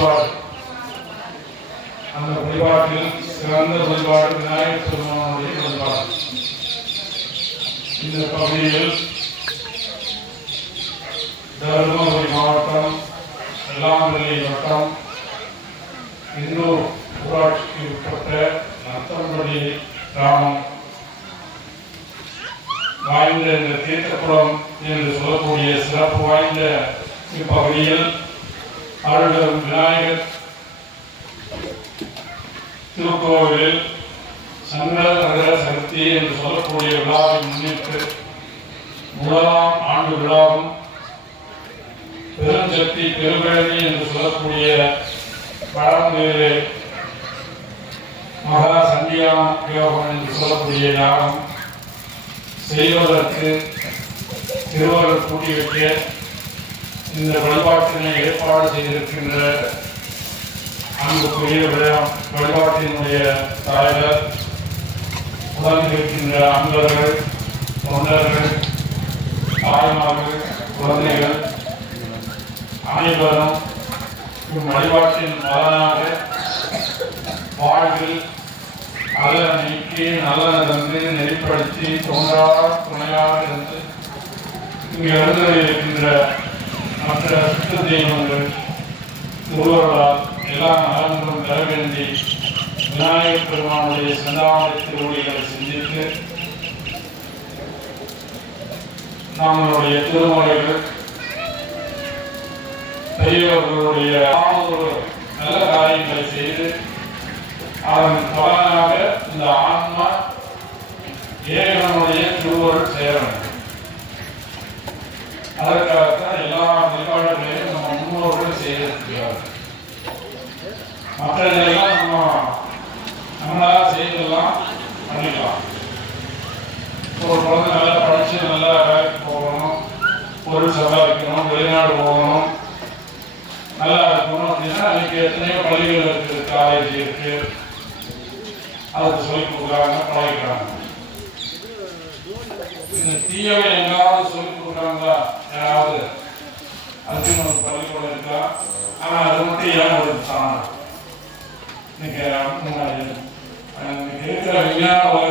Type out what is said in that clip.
வழிபாடு அந்த வழிபாட்டில் சிறந்த வழிபாடு விநாயகர் பெருமானுடைய வழிபாடு இந்த பகுதியில் தருமபுரி மாவட்டம் வெள்ளாம்பள்ளி வட்டம் இன்னூர் ஊராட்சிக்கு உட்பட்ட நத்தம்பள்ளி கிராமம் வாய்ந்த இந்த தீர்த்தப்புறம் என்று சொல்லக்கூடிய சிறப்பு வாய்ந்த இப்பகுதியில் அருள்தரும் விநாயகர் திருக்கோவிலில் சங்கர நகர சக்தி என்று சொல்லக்கூடிய விழாவை முன்னிட்டு முதலாம் ஆண்டு விழாவும் பெருஞ்சக்தி பெருவேணி என்று சொல்லக்கூடிய பழமுதிலே மகா சந்தியாம் யோகம் என்று சொல்லக்கூடிய யாகம் செய்வதற்கு திருவள்ளுவர் கூட்டி வைக்க இந்த வழிபாட்டினை ஏற்பாடு செய்திருக்கின்ற அன்புக்குரிய வழிபாட்டினுடைய தலைவர் உடன் இருக்கின்ற அன்பர்கள் தொண்டர்கள் தாய்மார்கள் குழந்தைகள் அனைவரும் இவ்வழிபாட்டின் பலனாக வாழ்வில் நல்ல நீக்கி நல்லன தந்து நெறிப்படுத்தி தோன்றா துணையாக இருந்து இங்கு இருந்து இருக்கின்ற மற்ற சுத்த தெய்வங்கள் முருகர்களால் எல்லா நலன்களும் பெற வேண்டி விநாயகர் பெருமானுடைய செந்தாமரை திருவடிகளை சிந்தித்து நம்மளுடைய திருமுறைகள் பெரியவர்களுடைய ஒரு நல்ல காரியங்களை செய்து அதன் பலனாக இந்த ஆன்மா ஏகனுடைய திருவருள் சேர வேண்டும் எல்லா வழிபாடுகளையும் நம்ம முன்னோர்கள் செய்திருக்கிறார்கள் மற்ற மற்றதெல்லாம் நம்ம நம்மளா செய்தெல்லாம் பண்ணிக்கலாம் ஒரு குழந்தை நல்லா படிச்சு நல்லா வேலைக்கு போகணும் பொருள் சம்பாதிக்கணும் வெளிநாடு போகணும் நல்லா இருக்கணும் அப்படின்னா அதுக்கு எத்தனையோ பள்ளிகள் இருக்குது காலேஜ் இருக்கு. அதுக்கு சொல்லி கொடுக்குறாங்க பழகிக்கிறாங்க. இந்த தீயவை எங்காவது சொல்லி கொடுக்குறாங்களா? யாராவது? அதுக்கு நமக்கு பள்ளிக்கூடம் இருக்கா? ஆனா அது மட்டும் ஏன் ஒரு சாணம். இன்னைக்கு நம்ம இன்னைக்கு இருக்கிற விஞ்ஞான உலகத்துல